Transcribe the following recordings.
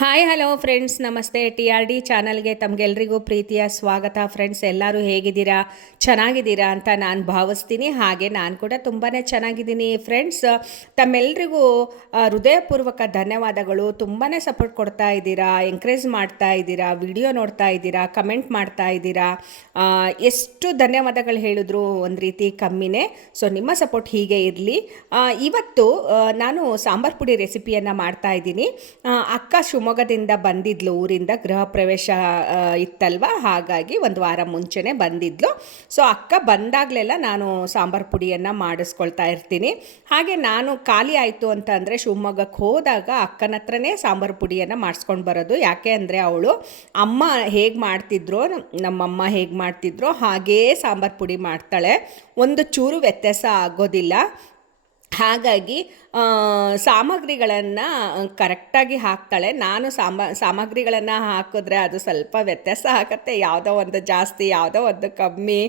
Hi hello friends ನಮಸ್ತೆ. T R D ಚಾನಲ್ಗೆ ತಮಗೆಲ್ರಿಗೂ ಪ್ರೀತಿಯ ಸ್ವಾಗತ. ಫ್ರೆಂಡ್ಸ್ ಎಲ್ಲರೂ ಹೇಗಿದ್ದೀರಾ? ಚೆನ್ನಾಗಿದ್ದೀರಾ ಅಂತ ನಾನು ಭಾವಿಸ್ತೀನಿ. ಹಾಗೆ ನಾನು ಕೂಡ ತುಂಬಾ ಚೆನ್ನಾಗಿದ್ದೀನಿ. ಫ್ರೆಂಡ್ಸ್ ತಮ್ಮೆಲ್ಲರಿಗೂ ಹೃದಯಪೂರ್ವಕ ಧನ್ಯವಾದಗಳು. ತುಂಬಾ ಸಪೋರ್ಟ್ ಕೊಡ್ತಾ ಇದ್ದೀರಾ? ಎಂಕರೇಜ್ ಮಾಡ್ತಾ ಇದ್ದೀರಾ? ವಿಡಿಯೋ ನೋಡ್ತಾ ಇದ್ದೀರಾ? ಕಮೆಂಟ್ ಮಾಡ್ತಾ ಇದ್ದೀರಾ? ಎಷ್ಟು ಧನ್ಯವಾದಗಳು ಹೇಳಿದ್ರು ಒಂದು ರೀತಿ ಕಮ್ಮಿನೇ. ಸೊ ನಿಮ್ಮ ಸಪೋರ್ಟ್ ಹೀಗೆ ಇರಲಿ. ಇವತ್ತು ನಾನು ಸಾಂಬಾರ್ ಪುಡಿ ರೆಸಿಪಿಯನ್ನು ಮಾಡ್ತಾ ಇದ್ದೀನಿ. ಅಕ್ಕ ಶಿವಮೊಗ್ಗದಿಂದ ಬಂದಿದ್ಲು, ಊರಿಂದ ಗೃಹ ಪ್ರವೇಶ ಇತ್ತಲ್ವ? ಹಾಗಾಗಿ ಒಂದು ವಾರ ಮುಂಚೆನೇ ಬಂದಿದ್ಲು. ಸೊ ಅಕ್ಕ ಬಂದಾಗಲೆಲ್ಲ ನಾನು ಸಾಂಬಾರು ಪುಡಿಯನ್ನು ಮಾಡಿಸ್ಕೊಳ್ತಾ ಇರ್ತೀನಿ. ಹಾಗೆ ನಾನು ಖಾಲಿ ಆಯಿತು ಅಂತ ಅಂದರೆ ಶಿವಮೊಗ್ಗಕ್ಕೆ ಹೋದಾಗ ಅಕ್ಕನ ಹತ್ರನೇ ಸಾಂಬಾರು ಪುಡಿಯನ್ನು ಮಾಡಿಸ್ಕೊಂಡು ಬರೋದು. ಯಾಕೆ ಅಂದರೆ ಅವಳು ಅಮ್ಮ ಹೇಗೆ ಮಾಡ್ತಿದ್ರು, ನಮ್ಮಮ್ಮ ಹೇಗೆ ಮಾಡ್ತಿದ್ರು ಹಾಗೇ ಸಾಂಬಾರು ಪುಡಿ ಮಾಡ್ತಾಳೆ. ಒಂದು ಚೂರು ವ್ಯತ್ಯಾಸ ಆಗೋದಿಲ್ಲ. ಹಾಗಾಗಿ ಸಾಮಗ್ರಿಗಳನ್ನು ಕರೆಕ್ಟಾಗಿ ಹಾಕ್ತಾಳೆ. ನಾನು ಸಾಮ, ಸಾಮಗ್ರಿಗಳನ್ನು ಹಾಕಿದ್ರೆ ಅದು ಸ್ವಲ್ಪ ವ್ಯತ್ಯಾಸ ಆಗುತ್ತೆ. ಯಾವುದೋ ಒಂದು ಜಾಸ್ತಿ, ಯಾವುದೋ ಒಂದು ಕಮ್ಮಿ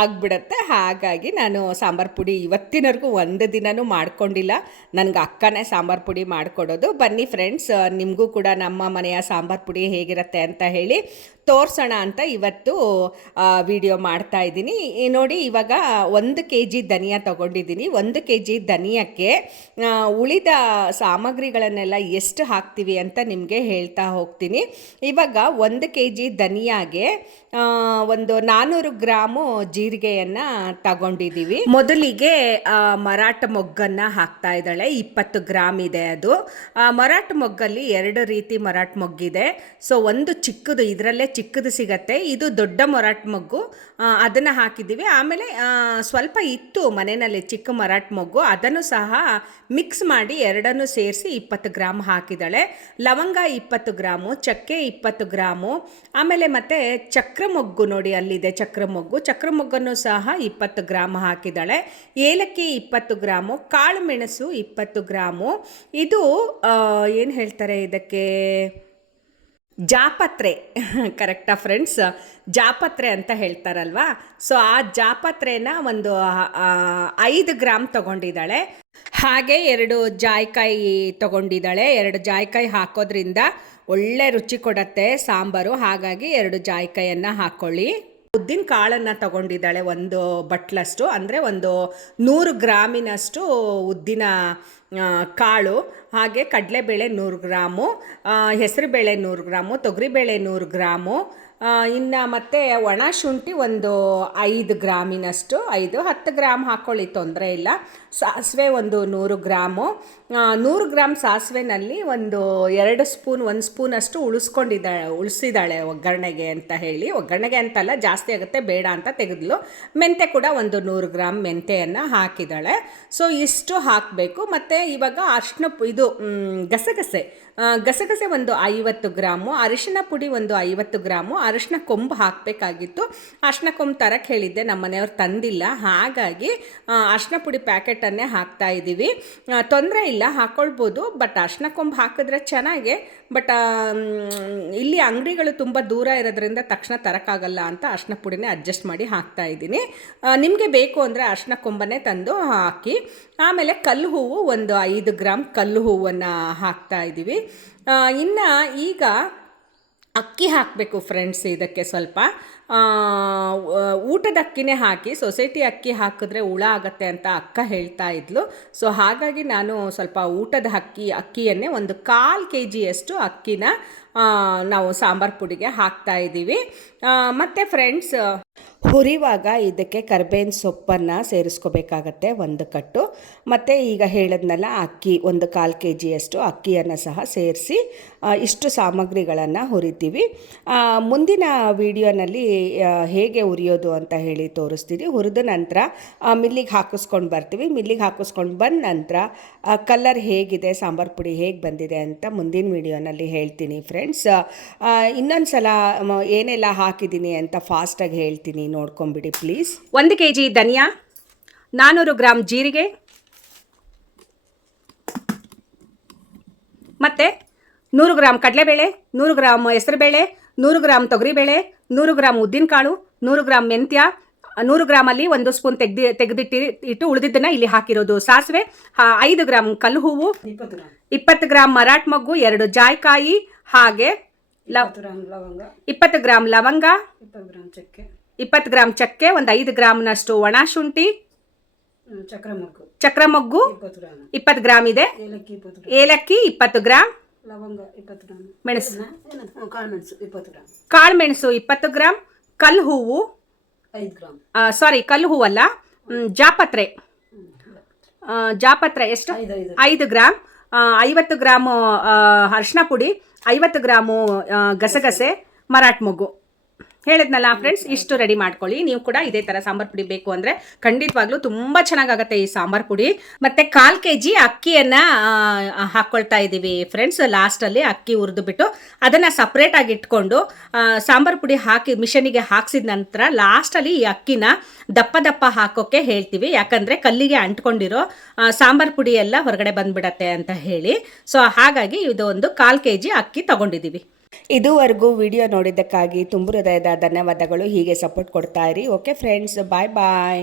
ಆಗಿಬಿಡುತ್ತೆ. ಹಾಗಾಗಿ ನಾನು ಸಾಂಬಾರು ಪುಡಿ ಇವತ್ತಿನವರೆಗೂ ಒಂದು ದಿನವೂ ಮಾಡ್ಕೊಂಡಿಲ್ಲ. ನನಗೆ ಅಕ್ಕನೇ ಸಾಂಬಾರು ಪುಡಿ ಮಾಡಿಕೊಡೋದು. ಬನ್ನಿ ಫ್ರೆಂಡ್ಸ್, ನಿಮಗೂ ಕೂಡ ನಮ್ಮ ಮನೆಯ ಸಾಂಬಾರು ಪುಡಿ ಹೇಗಿರುತ್ತೆ ಅಂತ ಹೇಳಿ ತೋರಿಸೋಣ ಅಂತ ಇವತ್ತು ವಿಡಿಯೋ ಮಾಡ್ತಾ ಇದ್ದೀನಿ. ನೋಡಿ ಇವಾಗ ಒಂದು ಕೆ ಜಿ ಧನಿಯಾ ತೊಗೊಂಡಿದ್ದೀನಿ. ಒಂದು ಕೆ ಜಿ ಧನಿಯಕ್ಕೆ ಉಳಿದ ಸಾಮಗ್ರಿಗಳನ್ನೆಲ್ಲ ಎಷ್ಟು ಹಾಕ್ತೀವಿ ಅಂತ ನಿಮಗೆ ಹೇಳ್ತಾ ಹೋಗ್ತೀನಿ. ಇವಾಗ ಒಂದು ಕೆ ಜಿ ಧನಿಯಾಗೆ ಒಂದು ನಾನ್ನೂರು ಗ್ರಾಮು ಜೀರಿಗೆಯನ್ನು ತಗೊಂಡಿದ್ದೀವಿ ಮೊದಲಿಗೆ ಮರಾಠ ಮೊಗ್ಗನ್ನು ಹಾಕ್ತಾ ಇದ್ದಾಳೆ. ಇಪ್ಪತ್ತು ಗ್ರಾಮ್ ಇದೆ ಅದು. ಮರಾಠ ಮೊಗ್ಗಲ್ಲಿ ಎರಡು ರೀತಿ ಮರಾಠ ಮೊಗ್ಗಿದೆ. ಸೊ, ಒಂದು ಚಿಕ್ಕದು, ಇದರಲ್ಲೇ ಚಿಕ್ಕದು ಸಿಗತ್ತೆ. ಇದು ದೊಡ್ಡ ಮರಾಠ ಮೊಗ್ಗು. ಅದನ್ನು ಹಾಕಿದ್ದೀವಿ. ಆಮೇಲೆ ಸ್ವಲ್ಪ ಇತ್ತು ಮನೆಯಲ್ಲಿ ಚಿಕ್ಕ ಮರಾಠ ಮೊಗ್ಗು. ಅದನ್ನು ಸಹ ಮಿಕ್ಸ್ ಮಾಡಿ ಎರಡನ್ನು ಸೇರಿಸಿ ಇಪ್ಪತ್ತು ಗ್ರಾಮ್ ಹಾಕಿದಳೆ ಲವಂಗ ಇಪ್ಪತ್ತು ಗ್ರಾಮು, ಚಕ್ಕೆ ಇಪ್ಪತ್ತು ಗ್ರಾಮು, ಆಮೇಲೆ ಮತ್ತೆ ಚಕ್ರ ಮೊಗ್ಗು ನೋಡಿ ಅಲ್ಲಿದೆ ಚಕ್ರ ಮೊಗ್ಗು ಚಕ್ರ ಮೊಗ್ಗನ್ನು ಸಹ ಇಪ್ಪತ್ತು ಗ್ರಾಮ್ ಹಾಕಿದ್ದಾಳೆ. ಏಲಕ್ಕಿ ಇಪ್ಪತ್ತು ಗ್ರಾಮು, ಕಾಳು ಮೆಣಸು ಇಪ್ಪತ್ತು ಗ್ರಾಮು. ಇದು ಏನು ಹೇಳ್ತಾರೆ ಇದಕ್ಕೆ? ಜಾಪತ್ರೆ. ಕರೆಕ್ಟಾ ಫ್ರೆಂಡ್ಸ್ ಜಾಪತ್ರೆ ಅಂತ ಹೇಳ್ತಾರಲ್ವಾ? ಸೊ ಆ ಜಾಪತ್ರೆನ ಒಂದು ಐದು ಗ್ರಾಮ್ ತಗೊಂಡಿದ್ದಾಳೆ. ಹಾಗೆ ಎರಡು ಜಾಯ್ಕಾಯಿ ತಗೊಂಡಿದ್ದಾಳೆ. ಎರಡು ಜಾಯ್ಕಾಯಿ ಹಾಕೋದ್ರಿಂದ ಒಳ್ಳೆ ರುಚಿ ಕೊಡತ್ತೆ ಸಾಂಬಾರು. ಹಾಗಾಗಿ ಎರಡು ಜಾಯ್ಕಾಯನ್ನು ಹಾಕ್ಕೊಳ್ಳಿ ಉದ್ದಿನ ಕಾಳನ್ನು ತಗೊಂಡಿದ್ದಾಳೆ ಒಂದು ಬಟ್ಲಷ್ಟು. ಅಂದರೆ ಒಂದು ನೂರು ಗ್ರಾಮಿನಷ್ಟು ಉದ್ದಿನ ಕಾಳು, ಹಾಗೆ ಕಡಲೆಬೇಳೆ ನೂರು ಗ್ರಾಮು ಹೆಸರುಬೇಳೆ ನೂರು ಗ್ರಾಮು, ತೊಗರಿಬೇಳೆ ನೂರು ಗ್ರಾಮು ಇನ್ನು ಮತ್ತು ಒಣ ಶುಂಠಿ ಒಂದು ಐದು ಗ್ರಾಮಿನಷ್ಟು, ಐದು ಹತ್ತು ಗ್ರಾಮ್ ಹಾಕ್ಕೊಳ್ಳಿ ತೊಂದರೆ ಇಲ್ಲ. ಸಾಸಿವೆ ಒಂದು ನೂರು ಗ್ರಾಮು. ನೂರು ಗ್ರಾಮ್ ಸಾಸಿವೆನಲ್ಲಿ ಒಂದು ಎರಡು ಸ್ಪೂನ್, ಒಂದು ಸ್ಪೂನಷ್ಟು ಉಳಿಸ್ಕೊಂಡಿದ್ದಾಳೆ ಉಳಿಸಿದ್ದಾಳೆ ಒಗ್ಗರಣೆಗೆ ಅಂತ ಹೇಳಿ. ಒಗ್ಗರಣೆಗೆ ಅಂತಲ್ಲ, ಜಾಸ್ತಿ ಆಗುತ್ತೆ, ಬೇಡ ಅಂತ ತೆಗೆದ್ಲು. ಮೆಂತೆ ಕೂಡ ಒಂದು ನೂರು ಗ್ರಾಮ್ ಮೆಂತೆಯನ್ನು ಹಾಕಿದ್ದಾಳೆ ಸೊ ಇಷ್ಟು ಹಾಕಬೇಕು. ಮತ್ತು ಇವಾಗ ಅರ್ಶಿನ ಇದು ಗಸಗಸೆ. ಗಸಗಸೆ ಒಂದು ಐವತ್ತು ಗ್ರಾಮು ಅರಿಶಿನ ಪುಡಿ ಒಂದು ಐವತ್ತು ಗ್ರಾಮು ಅರಿಶಿನ ಕೊಂಬು ಹಾಕಬೇಕಾಗಿತ್ತು. ಅರಿಶಿನ ಕೊಂಬು ತರಕ್ಕೆ ಹೇಳಿದ್ದೆ, ನಮ್ಮ ಮನೆಯವ್ರು ತಂದಿಲ್ಲ. ಹಾಗಾಗಿ ಅರ್ಶಿನ ಅರಿಶಿನ ಪುಡಿ ಪ್ಯಾಕೆಟನ್ನೇ ಹಾಕ್ತಾ ಇದ್ದೀವಿ. ತೊಂದರೆ ಇಲ್ಲ ಹಾಕ್ಕೊಳ್ಬೋದು ಬಟ್ ಅರಿಶಿನ ಕೊಂಬು ಹಾಕಿದ್ರೆ ಚೆನ್ನಾಗೆ, ಬಟ್ ಇಲ್ಲಿ ಅಂಗಡಿಗಳು ತುಂಬ ದೂರ ಇರೋದ್ರಿಂದ ತಕ್ಷಣ ತರೋಕ್ಕಾಗಲ್ಲ ಅಂತ ಅರಿಶಿನ ಪುಡಿನೇ ಅಡ್ಜಸ್ಟ್ ಮಾಡಿ ಹಾಕ್ತಾ ಇದ್ದೀನಿ. ನಿಮಗೆ ಬೇಕು ಅಂದರೆ ಅರಿಶಿನ ಕೊಂಬನ್ನೇ ತಂದು ಹಾಕಿ. ಆಮೇಲೆ ಕಲ್ಲು ಹೂವು ಒಂದು ಐದು ಗ್ರಾಮ್ ಕಲ್ಲು ಹೂವನ್ನು ಹಾಕ್ತಾ ಇದ್ದೀವಿ. ಇನ್ನು ಈಗ ಅಕ್ಕಿ ಹಾಕಬೇಕು ಫ್ರೆಂಡ್ಸ್ ಇದಕ್ಕೆ ಸ್ವಲ್ಪ. ಊಟದ ಅಕ್ಕಿನೇ ಹಾಕಿ ಸೊಸೈಟಿ ಅಕ್ಕಿ ಹಾಕಿದ್ರೆ ಹುಳ ಆಗತ್ತೆ ಅಂತ ಅಕ್ಕ ಹೇಳ್ತಾ ಇದ್ಲು. ಸೊ ಹಾಗಾಗಿ ನಾನು ಸ್ವಲ್ಪ ಊಟದ ಅಕ್ಕಿ, ಅಕ್ಕಿಯನ್ನೇ ಒಂದು ಕಾಲು ಕೆ ಜಿಯಷ್ಟು ಅಕ್ಕಿನ ನಾವು ಸಾಂಬಾರು ಪುಡಿಗೆ ಹಾಕ್ತಾ ಇದ್ದೀವಿ. ಮತ್ತು ಫ್ರೆಂಡ್ಸ್ ಹುರಿವಾಗ ಇದಕ್ಕೆ ಕರ್ಬೇವಿನ ಸೊಪ್ಪನ್ನು ಸೇರಿಸ್ಕೋಬೇಕಾಗತ್ತೆ ಒಂದು ಕಟ್ಟು. ಮತ್ತು ಈಗ ಹೇಳಿದ್ನಲ್ಲ, ಅಕ್ಕಿ ಒಂದು ಕಾಲು ಕೆ ಜಿಯಷ್ಟು ಅಕ್ಕಿಯನ್ನು ಸಹ ಸೇರಿಸಿ ಇಷ್ಟು ಸಾಮಗ್ರಿಗಳನ್ನು ಹುರಿತೀವಿ. ಮುಂದಿನ ವಿಡಿಯೋನಲ್ಲಿ ಹೇಗೆ ಹುರಿಯೋದು ಅಂತ ಹೇಳಿ ತೋರಿಸ್ತೀವಿ. ಹುರಿದ ನಂತರ ಮಿಲ್ಲಿಗೆ ಹಾಕಿಸ್ಕೊಂಡು ಬರ್ತೀವಿ. ಮಿಲ್ಲಿಗೆ ಹಾಕಿಸ್ಕೊಂಡು ಬಂದ ನಂತರ ಕಲರ್ ಹೇಗಿದೆ, ಸಾಂಬಾರು ಪುಡಿ ಹೇಗೆ ಬಂದಿದೆ ಅಂತ ಮುಂದಿನ ವಿಡಿಯೋನಲ್ಲಿ ಹೇಳ್ತೀನಿ ಫ್ರೆಂಡ್ಸ್. ಇನ್ನೊಂದು ಸಲ ಏನೆಲ್ಲ ಹಾಕಿದ್ದೀನಿ ಅಂತ ಫಾಸ್ಟಾಗಿ ಹೇಳ್ತೀನಿ. ನೋಡ್ಕೊಂಬಿಡಿ ಪ್ಲೀಸ್ ಒಂದು ಕೆ ಜಿ ಧನಿಯಾ ನಾನ್ನೂರು ಗ್ರಾಮ್ ಜೀರಿಗೆ ಮತ್ತು ನೂರು ಗ್ರಾಮ್ ಕಡಲೆಬೇಳೆ ನೂರು ಗ್ರಾಮ್ ಹೆಸರುಬೇಳೆ ನೂರು ಗ್ರಾಮ್ ತೊಗರಿಬೇಳೆ ನೂರು ಗ್ರಾಮ್ ಉದ್ದಿನಕಾಳು ನೂರು ಗ್ರಾಮ್ ಮೆಂತ್ಯ ನೂರು ಗ್ರಾಮಲ್ಲಿ ಒಂದು ಸ್ಪೂನ್ ತೆಗ್ದು ತೆಗೆದಿಟ್ಟಿ ಇಟ್ಟು ಉಳಿದಿದ್ದನ್ನು ಇಲ್ಲಿ ಹಾಕಿರೋದು ಸಾಸಿವೆ. ಐದು ಗ್ರಾಮ್ ಕಲ್ಲು ಹೂವು ಇಪ್ಪತ್ತು ಗ್ರಾಮ್ ಮರಾಠ ಮಗ್ಗು ಎರಡು ಜಾಯ್ಕಾಯಿ ಹಾಗೆ ಲವ್ ಇಪ್ಪತ್ತು ಗ್ರಾಮ್ ಲವಂಗ. ಇಪ್ಪತ್ತು ಗ್ರಾಮ್ ಲವಂಗ. ಇಪ್ಪತ್ತು ಗ್ರಾಮ್ ಚಕ್ಕೆ. ಇಪ್ಪತ್ತು ಗ್ರಾಮ್ ಚಕ್ಕೆ ಒಂದು ಐದು ಗ್ರಾಮ್ನಷ್ಟು ಒಣ ಶುಂಠಿ. ಚಕ್ರಮೊಗ್ಗು ಚಕ್ರ ಮೊಗ್ಗು. ಚಕ್ರ ಮೊಗ್ಗು. ಇಪ್ಪತ್ತು ಗ್ರಾಮ್ ಇದೆ. ಏಲಕ್ಕಿ ಇಪ್ಪತ್ತು ಗ್ರಾಮ್ ಲವಂಗ ಇಪ್ಪತ್ತು ಗ್ರಾಮ್ ಮೆಣಸು. ಕಾಳುಮೆಣಸು ಇಪ್ಪತ್ತು ಗ್ರಾಮ್ ಕಾಳುಮೆಣಸು ಇಪ್ಪತ್ತು ಗ್ರಾಮ್ ಕಲ್ಲು ಹೂವು. ಐದು ಗ್ರಾಮ್ ಸಾರಿ ಕಲ್ಲು ಹೂವಲ್ಲ. ಜಾಪತ್ರೆ. ಜಾಪತ್ರೆ. ಎಷ್ಟು? ಐದು ಗ್ರಾಮ್ ಐವತ್ತು ಗ್ರಾಮು ಅರಿಶಿನ ಪುಡಿ. ಐವತ್ತು ಗ್ರಾಮು ಗಸಗಸೆ ಮರಾಠ ಮೊಗ್ಗು. ಹೇಳಿದ್ನಲ್ಲ ಫ್ರೆಂಡ್ಸ್ ಇಷ್ಟು ರೆಡಿ ಮಾಡ್ಕೊಳ್ಳಿ. ನೀವು ಕೂಡ ಇದೇ ಥರ ಸಾಂಬಾರ್ ಪುಡಿ ಬೇಕು ಅಂದರೆ ಖಂಡಿತವಾಗ್ಲೂ ತುಂಬ ಚೆನ್ನಾಗಾಗತ್ತೆ ಈ ಸಾಂಬಾರ್ ಪುಡಿ. ಮತ್ತು ಕಾಲು ಕೆ ಜಿ ಅಕ್ಕಿಯನ್ನು ಹಾಕ್ಕೊಳ್ತಾ ಇದ್ದೀವಿ ಫ್ರೆಂಡ್ಸ್ ಲಾಸ್ಟಲ್ಲಿ ಅಕ್ಕಿ ಹುರಿದು ಬಿಟ್ಟು ಅದನ್ನು ಸಪ್ರೇಟಾಗಿ ಇಟ್ಕೊಂಡು ಸಾಂಬಾರು ಪುಡಿ ಹಾಕಿ ಮಿಷನಿಗೆ ಹಾಕ್ಸಿದ ನಂತರ ಲಾಸ್ಟಲ್ಲಿ ಈ ಅಕ್ಕಿನ ದಪ್ಪ ದಪ್ಪ ಹಾಕೋಕ್ಕೆ ಹೇಳ್ತೀವಿ. ಯಾಕಂದರೆ ಕಲ್ಲಿಗೆ ಅಂಟ್ಕೊಂಡಿರೋ ಸಾಂಬಾರ್ ಪುಡಿ ಎಲ್ಲ ಹೊರಗಡೆ ಬಂದ್ಬಿಡತ್ತೆ ಅಂತ ಹೇಳಿ. ಸೊ ಹಾಗಾಗಿ ಇದು ಒಂದು ಕಾಲು ಕೆ ಜಿ ಅಕ್ಕಿ ತಗೊಂಡಿದ್ದೀವಿ ಇದುವರೆಗೂ ವಿಡಿಯೋ ನೋಡಿದ್ದಕ್ಕಾಗಿ ತುಂಬು ಹೃದಯದ ಧನ್ಯವಾದಗಳು. ಹೀಗೆ ಸಪೋರ್ಟ್ ಕೊಡ್ತಾ ಇರಿ. ಓಕೆ ಫ್ರೆಂಡ್ಸ್ ಬಾಯ್ ಬಾಯ್